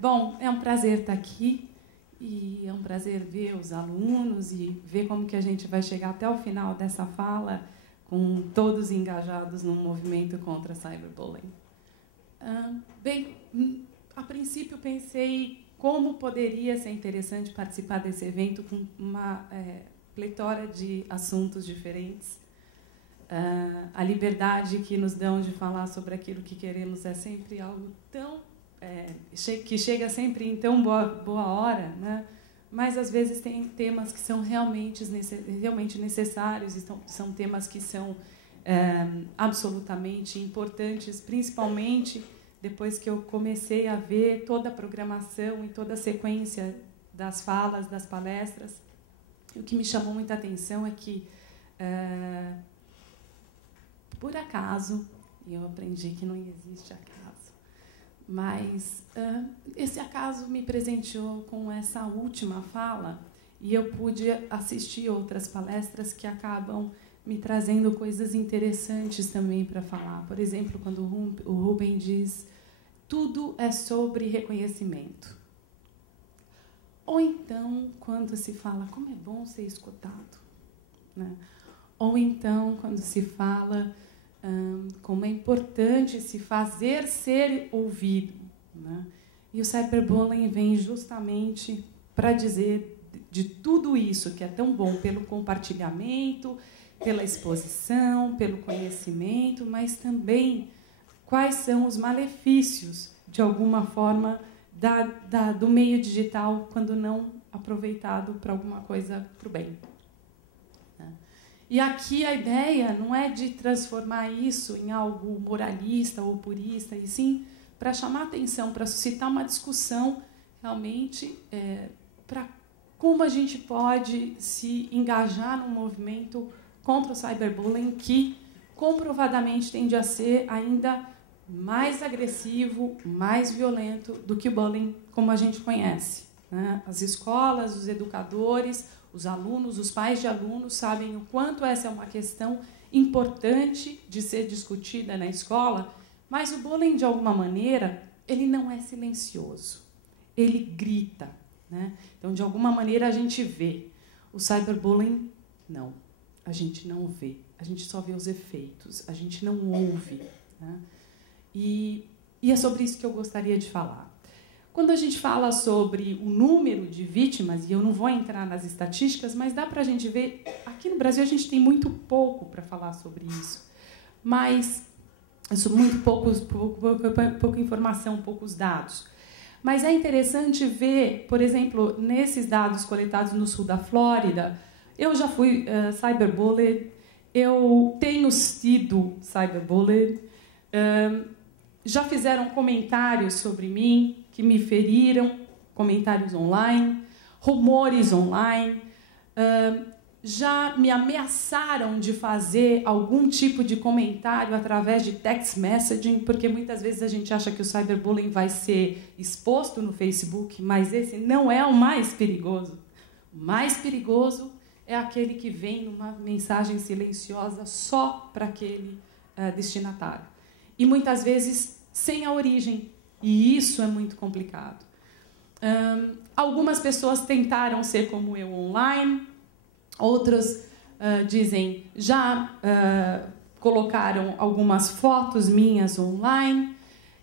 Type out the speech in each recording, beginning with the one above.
Bom, é um prazer estar aqui e é um prazer ver os alunos e ver como que a gente vai chegar até o final dessa fala com todos engajados num movimento contra cyberbullying. Bem, a princípio pensei como poderia ser interessante participar desse evento com uma pletora de assuntos diferentes. A liberdade que nos dão de falar sobre aquilo que queremos é sempre algo tão que chega sempre em tão boa hora, né? Mas às vezes tem temas que são realmente necessários, são temas que são absolutamente importantes, principalmente depois que eu comecei a ver toda a programação e toda a sequência das falas, das palestras. E o que me chamou muita atenção é que, por acaso, e eu aprendi que não existe acaso, mas esse acaso me presenteou com essa última fala e eu pude assistir outras palestras que acabam me trazendo coisas interessantes também para falar. Por exemplo, quando o Ruben diz tudo é sobre reconhecimento. Ou então, quando se fala como é bom ser escutado, né? Ou então, quando se fala como é importante se fazer ser ouvido, né? E o cyberbullying vem justamente para dizer de tudo isso que é tão bom pelo compartilhamento, pela exposição, pelo conhecimento, mas também quais são os malefícios, de alguma forma, do meio digital quando não aproveitado para alguma coisa para o bem. E aqui a ideia não é de transformar isso em algo moralista ou purista, e sim para chamar atenção, para suscitar uma discussão realmente para como a gente pode se engajar num movimento contra o cyberbullying que comprovadamente tende a ser ainda mais agressivo, mais violento do que o bullying como a gente conhece, né? As escolas, os educadores, os alunos, os pais de alunos sabem o quanto essa é uma questão importante de ser discutida na escola, mas o bullying, de alguma maneira, ele não é silencioso, ele grita, né? Então, de alguma maneira, a gente vê. O cyberbullying, não. A gente não vê, a gente só vê os efeitos, a gente não ouve, né? E é sobre isso que eu gostaria de falar. Quando a gente fala sobre o número de vítimas, e eu não vou entrar nas estatísticas, mas dá para a gente ver, aqui no Brasil a gente tem muito pouco para falar sobre isso, mas muito pouca informação, poucos dados. Mas é interessante ver, por exemplo, nesses dados coletados no sul da Flórida, eu já fui cyberbullied, eu tenho sido cyberbullied, já fizeram comentários sobre mim que me feriram, comentários online, rumores online, já me ameaçaram de fazer algum tipo de comentário através de text messaging, porque muitas vezes a gente acha que o cyberbullying vai ser exposto no Facebook, mas esse não é o mais perigoso. O mais perigoso é aquele que vem numa mensagem silenciosa só para aquele destinatário. E muitas vezes sem a origem. E isso é muito complicado. Algumas pessoas tentaram ser como eu online, outras dizem já colocaram algumas fotos minhas online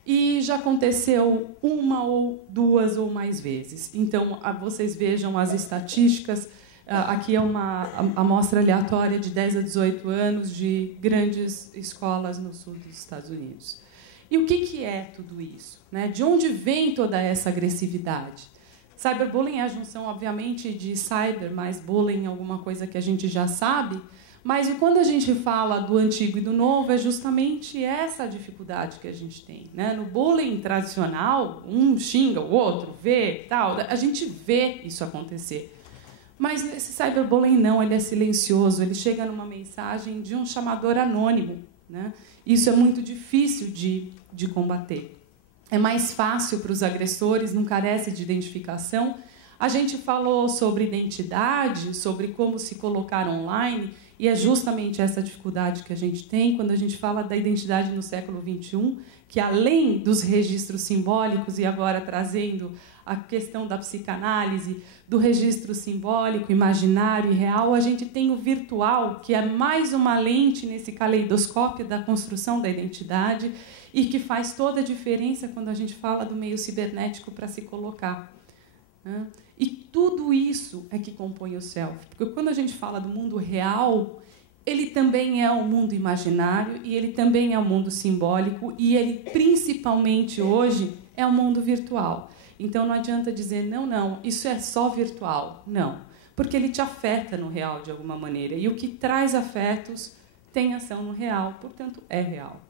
e já aconteceu uma ou duas ou mais vezes. Então, vocês vejam as estatísticas. Aqui é uma amostra aleatória de 10 a 18 anos de grandes escolas no sul dos Estados Unidos. E o que é tudo isso, né? De onde vem toda essa agressividade? Cyberbullying é a junção, obviamente, de cyber mais bullying, alguma coisa que a gente já sabe, mas quando a gente fala do antigo e do novo, é justamente essa dificuldade que a gente tem, né? No bullying tradicional, um xinga o outro, vê, tal, a gente vê isso acontecer. Mas esse cyberbullying não, ele é silencioso, ele chega numa mensagem de um chamador anônimo, né? Isso é muito difícil de combater. É mais fácil para os agressores, não carece de identificação. A gente falou sobre identidade, sobre como se colocar online, e é justamente essa dificuldade que a gente tem quando a gente fala da identidade no século XXI, que além dos registros simbólicos, e agora trazendo a questão da psicanálise, do registro simbólico, imaginário e real, a gente tem o virtual, que é mais uma lente nesse caleidoscópio da construção da identidade e que faz toda a diferença quando a gente fala do meio cibernético para se colocar. E tudo isso é que compõe o self. Porque quando a gente fala do mundo real, ele também é o mundo imaginário e ele também é o mundo simbólico e ele, principalmente hoje, é o mundo virtual. Então, não adianta dizer, não, isso é só virtual. Não, porque ele te afeta no real, de alguma maneira. E o que traz afetos tem ação no real, portanto, é real.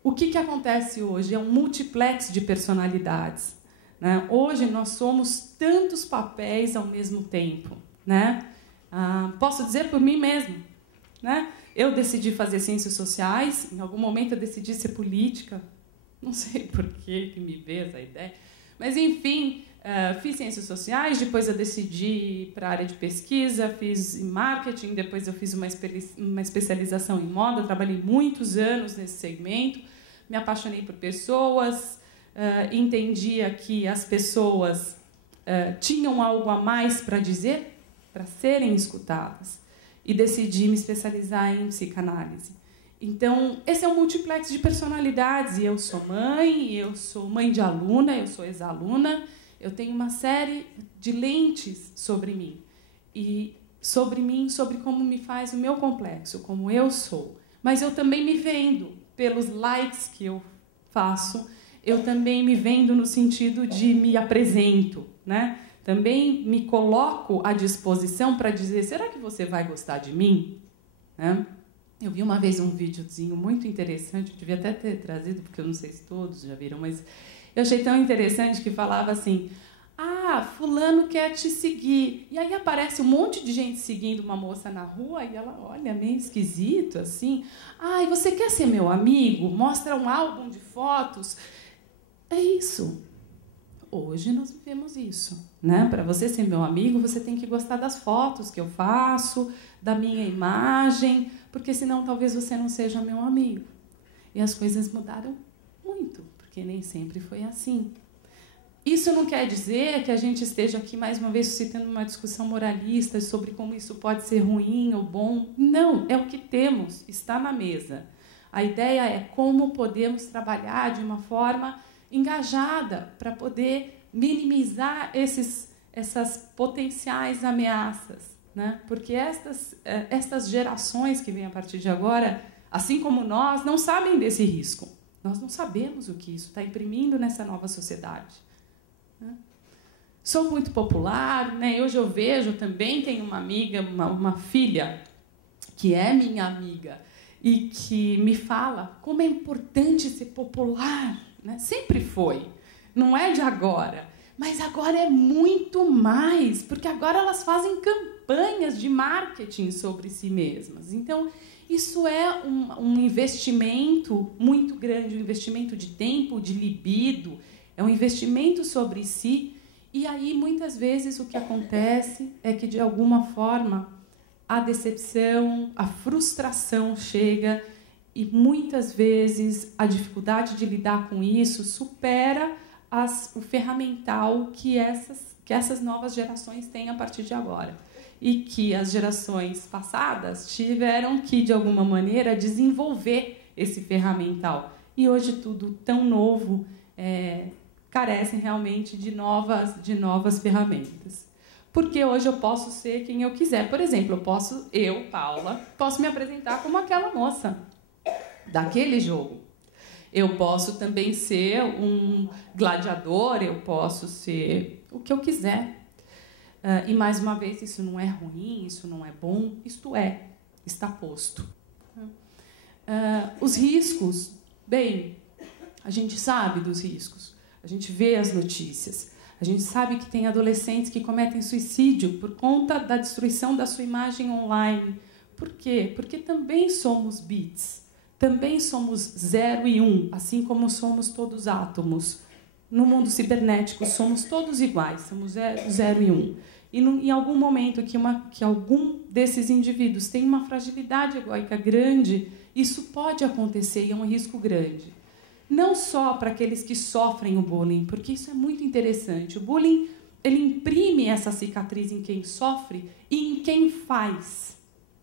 O que acontece hoje? É um multiplex de personalidades. Né? Hoje, nós somos tantos papéis ao mesmo tempo. Né? Posso dizer por mim mesmo. Né? Eu decidi fazer ciências sociais, em algum momento eu decidi ser política. Não sei por que me veio essa ideia. Mas, enfim, fiz ciências sociais, depois eu decidi ir para a área de pesquisa, fiz marketing, depois eu fiz uma especialização em moda, trabalhei muitos anos nesse segmento, me apaixonei por pessoas, entendia que as pessoas tinham algo a mais para dizer, para serem escutadas, e decidi me especializar em psicanálise. Então, esse é um multiplex de personalidades. E eu sou mãe de aluna, eu sou ex-aluna, eu tenho uma série de lentes sobre mim. E sobre como me faz o meu complexo, como eu sou. Mas eu também me vendo pelos likes que eu faço, eu também me vendo no sentido de me apresento, né? Também me coloco à disposição para dizer, será que você vai gostar de mim? Né? Eu vi uma vez um videozinho muito interessante, eu devia até ter trazido, porque eu não sei se todos já viram, mas eu achei tão interessante que falava assim, fulano quer te seguir. E aí aparece um monte de gente seguindo uma moça na rua e ela olha meio esquisito, assim. E você quer ser meu amigo? Mostra um álbum de fotos. É isso. Hoje nós vivemos isso. Né? Para você ser meu amigo, você tem que gostar das fotos que eu faço, da minha imagem, porque senão talvez você não seja meu amigo. E as coisas mudaram muito, porque nem sempre foi assim. Isso não quer dizer que a gente esteja aqui mais uma vez suscitando uma discussão moralista sobre como isso pode ser ruim ou bom. Não, é o que temos, está na mesa. A ideia é como podemos trabalhar de uma forma engajada para poder minimizar essas potenciais ameaças. Né? Porque estas gerações que vêm a partir de agora, assim como nós, não sabem desse risco. Nós não sabemos o que isso está imprimindo nessa nova sociedade. Né? Sou muito popular, né? Hoje eu vejo, também tenho uma amiga, uma filha, que é minha amiga, e que me fala como é importante ser popular. Né? Sempre foi, não é de agora. Mas agora é muito mais, porque agora elas fazem campanhas de marketing sobre si mesmas. Então, isso é um investimento muito grande, um investimento de tempo, de libido, é um investimento sobre si. E aí, muitas vezes, o que acontece é que, de alguma forma, a decepção, a frustração chega e, muitas vezes, a dificuldade de lidar com isso supera o ferramental que essas novas gerações têm a partir de agora. E que as gerações passadas tiveram que, de alguma maneira, desenvolver esse ferramental. E hoje tudo tão novo carece realmente de novas ferramentas. Porque hoje eu posso ser quem eu quiser. Por exemplo, Paula, posso me apresentar como aquela moça daquele jogo. Eu posso também ser um gladiador, eu posso ser o que eu quiser. E, mais uma vez, isso não é ruim, isso não é bom, isto está posto. Os riscos, bem, a gente sabe dos riscos, a gente vê as notícias, a gente sabe que tem adolescentes que cometem suicídio por conta da destruição da sua imagem online. Por quê? Porque também somos bits. Também somos 0 e 1, assim como somos todos átomos. No mundo cibernético, somos todos iguais, somos 0 e 1. e em algum momento que algum desses indivíduos tem uma fragilidade egóica grande, isso pode acontecer e é um risco grande. Não só para aqueles que sofrem o bullying, porque isso é muito interessante. O bullying, ele imprime essa cicatriz em quem sofre e em quem faz,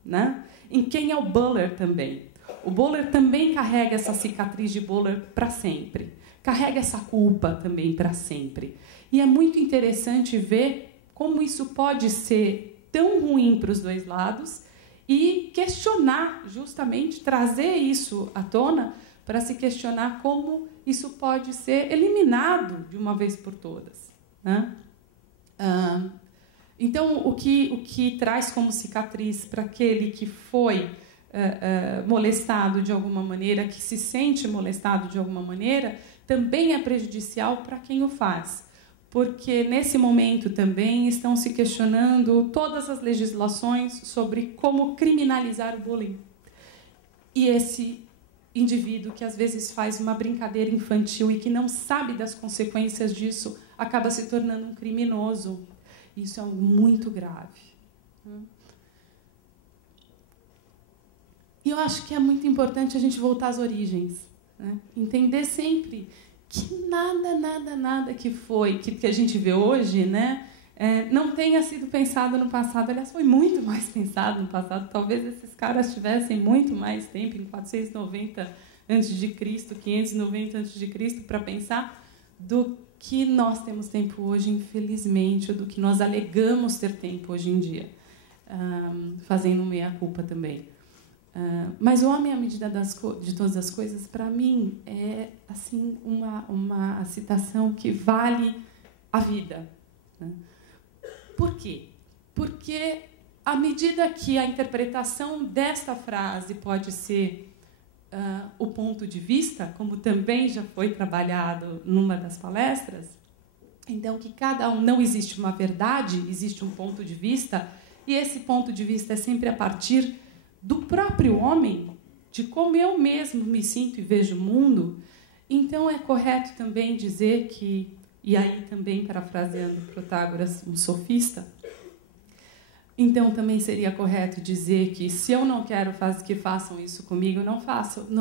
né? Em quem é o buller também. O buller também carrega essa cicatriz de buller para sempre. Carrega essa culpa também para sempre. E é muito interessante ver como isso pode ser tão ruim para os dois lados e questionar, justamente, trazer isso à tona para se questionar como isso pode ser eliminado de uma vez por todas, né? Então, o que traz como cicatriz para aquele que foi molestado de alguma maneira, que se sente molestado de alguma maneira, também é prejudicial para quem o faz. Porque, nesse momento, também estão se questionando todas as legislações sobre como criminalizar o bullying. E esse indivíduo que, às vezes, faz uma brincadeira infantil e que não sabe das consequências disso, acaba se tornando um criminoso. Isso é algo muito grave. E eu acho que é muito importante a gente voltar às origens, né? Entender sempre que nada que a gente vê hoje, né, não tenha sido pensado no passado. Aliás, foi muito mais pensado no passado. Talvez esses caras tivessem muito mais tempo, em 490 a.C., 590 a.C., para pensar do que nós temos tempo hoje, infelizmente, ou do que nós alegamos ter tempo hoje em dia, fazendo meia-culpa também. Mas o homem à medida de todas as coisas, para mim, é assim uma citação que vale a vida, né? Por quê? Porque, à medida que a interpretação desta frase pode ser o ponto de vista, como também já foi trabalhado numa das palestras, então que cada um, não existe uma verdade, existe um ponto de vista, e esse ponto de vista é sempre a partir do próprio homem, de como eu mesmo me sinto e vejo o mundo. Então é correto também dizer que, e aí também parafraseando Protágoras, um sofista, então também seria correto dizer que se eu não quero que façam isso comigo, não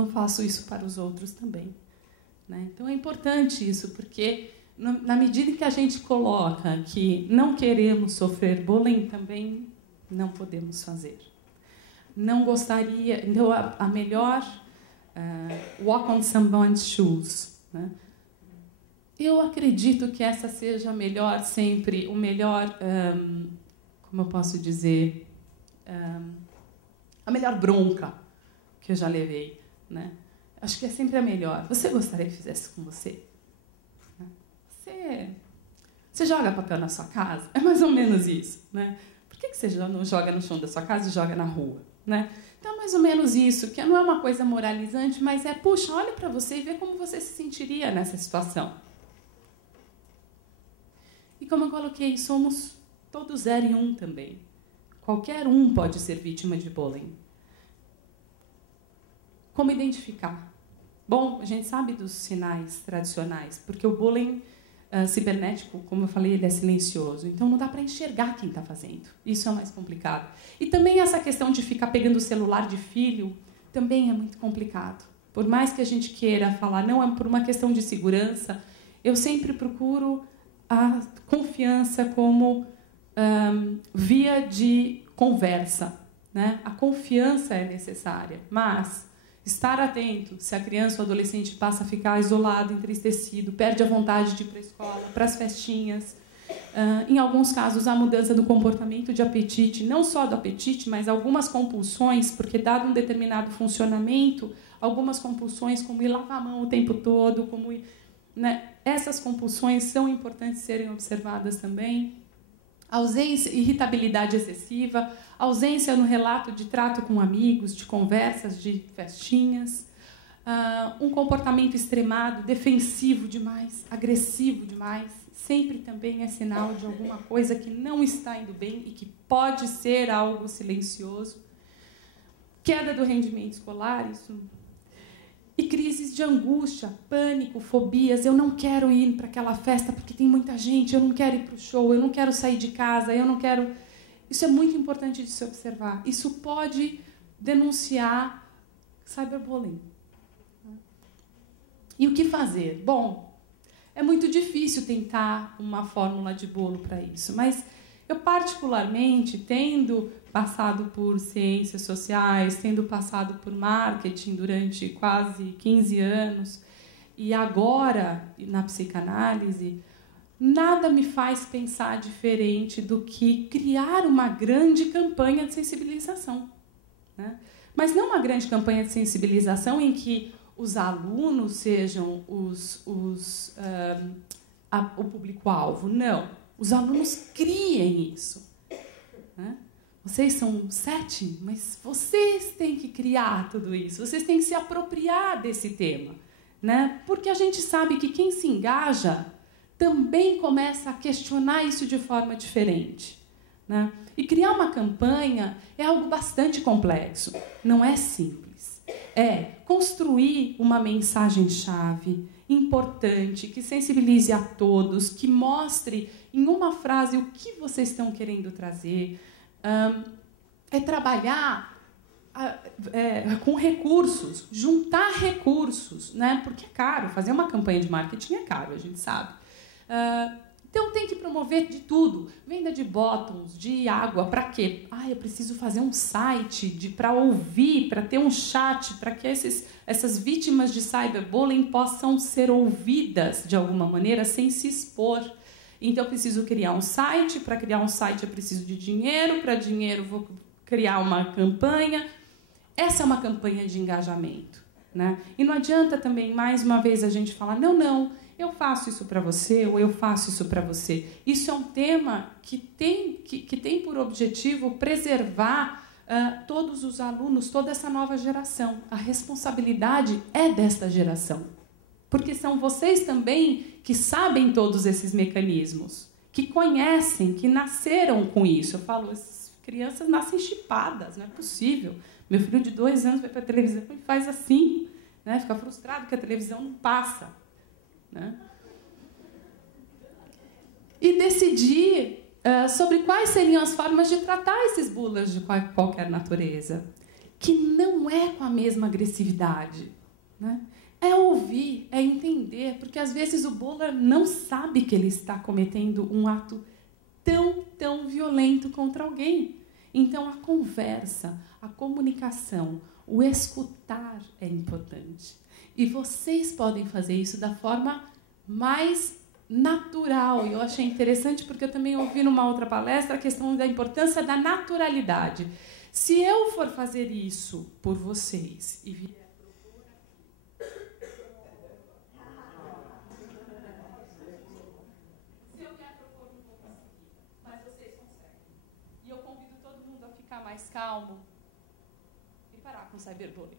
faço isso para os outros também, né? Então é importante isso, porque na medida em que a gente coloca que não queremos sofrer bullying, também não podemos fazer. Não gostaria... Então, a melhor... walk on someone's shoes, né? Eu acredito que essa seja a melhor sempre, o melhor... como eu posso dizer? A melhor bronca que eu já levei, né? Acho que é sempre a melhor. Você gostaria que fizesse com você? Você joga papel na sua casa? É mais ou menos isso, né? Por que você não joga no chão da sua casa e joga na rua, né? Então, mais ou menos isso, que não é uma coisa moralizante, mas puxa, olha para você e vê como você se sentiria nessa situação. E como eu coloquei, somos todos 0 e 1 também. Qualquer um pode ser vítima de bullying. Como identificar? Bom, a gente sabe dos sinais tradicionais, porque o bullying cibernético, como eu falei, ele é silencioso. Então, não dá para enxergar quem está fazendo. Isso é o mais complicado. E também essa questão de ficar pegando o celular de filho também é muito complicado. Por mais que a gente queira falar, não, é por uma questão de segurança, eu sempre procuro a confiança como via de conversa, né? A confiança é necessária, mas estar atento se a criança ou adolescente passa a ficar isolado, entristecido, perde a vontade de ir para a escola, para as festinhas. Em alguns casos, a mudança do comportamento de apetite, não só do apetite, mas algumas compulsões, porque dado um determinado funcionamento, algumas compulsões, como ir lavar a mão o tempo todo, né? Essas compulsões são importantes serem observadas também. Ausência, irritabilidade excessiva, ausência no relato de trato com amigos, de conversas, de festinhas, um comportamento extremado, defensivo demais, agressivo demais, sempre também é sinal de alguma coisa que não está indo bem e que pode ser algo silencioso. Queda do rendimento escolar, isso... E crises de angústia, pânico, fobias. Eu não quero ir para aquela festa porque tem muita gente, eu não quero ir para o show, eu não quero sair de casa, eu não quero... Isso é muito importante de se observar. Isso pode denunciar cyberbullying. E o que fazer? Bom, é muito difícil tentar uma fórmula de bolo para isso, mas eu, particularmente, tendo passado por ciências sociais, tendo passado por marketing durante quase 15 anos, e agora na psicanálise, nada me faz pensar diferente do que criar uma grande campanha de sensibilização, né? Mas não uma grande campanha de sensibilização em que os alunos sejam o público-alvo. Não. Os alunos criem isso, né? Vocês são 7, mas vocês têm que criar tudo isso. Vocês têm que se apropriar desse tema, né? Porque a gente sabe que quem se engaja também começa a questionar isso de forma diferente, né? E criar uma campanha é algo bastante complexo. Não é simples. É construir uma mensagem-chave importante, que sensibilize a todos, que mostre em uma frase o que vocês estão querendo trazer. É trabalhar com recursos, juntar recursos, né? Porque é caro, fazer uma campanha de marketing é caro, a gente sabe. Então tem que promover de tudo, venda de bottoms, de água, para quê? Eu preciso fazer um site para ouvir, para ter um chat, para que essas vítimas de cyberbullying possam ser ouvidas de alguma maneira sem se expor. Então, eu preciso criar um site. Para criar um site, eu preciso de dinheiro. Para dinheiro, vou criar uma campanha. Essa é uma campanha de engajamento, né? E não adianta também, mais uma vez, a gente falar, não, eu faço isso para você ou eu faço isso para você. Isso é um tema que tem por objetivo preservar todos os alunos, toda essa nova geração. A responsabilidade é desta geração. Porque são vocês também que sabem todos esses mecanismos, que conhecem, que nasceram com isso. Eu falo, essas crianças nascem chipadas, não é possível. Meu filho de 2 anos vai para a televisão e faz assim, né? Fica frustrado que a televisão não passa, né? E decidir sobre quais seriam as formas de tratar esses bullies de qualquer natureza, que não é com a mesma agressividade, né? É ouvir, é entender, porque às vezes o bullying não sabe que ele está cometendo um ato tão violento contra alguém. Então, a conversa, a comunicação, o escutar é importante. E vocês podem fazer isso da forma mais natural. E eu achei interessante porque eu também ouvi numa outra palestra a questão da importância da naturalidade. Se eu for fazer isso por vocês e vier mais calmo e parar com o cyberbullying.